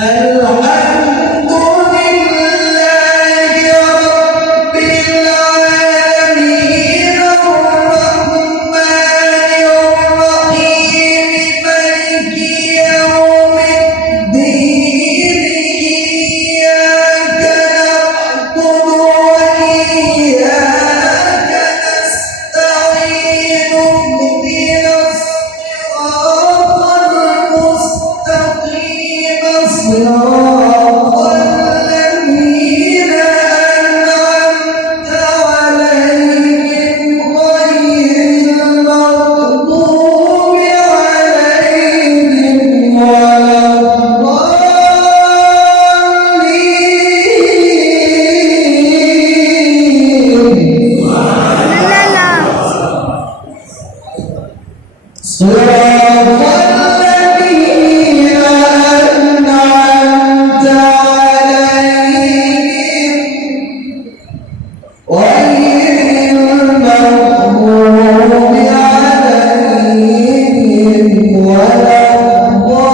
الحمد لله رب العالمين الرحمن الرحيم مالك يوم الدين إياك نعبد وإياك نستعين اهدنا الصراط المستقيم صراط الذين أنعمت عليهم غير المغضوب عليهم ولا الضالين. صراط الذين أنعمت عليهم غير المغضوب عليهم ولا الضالين.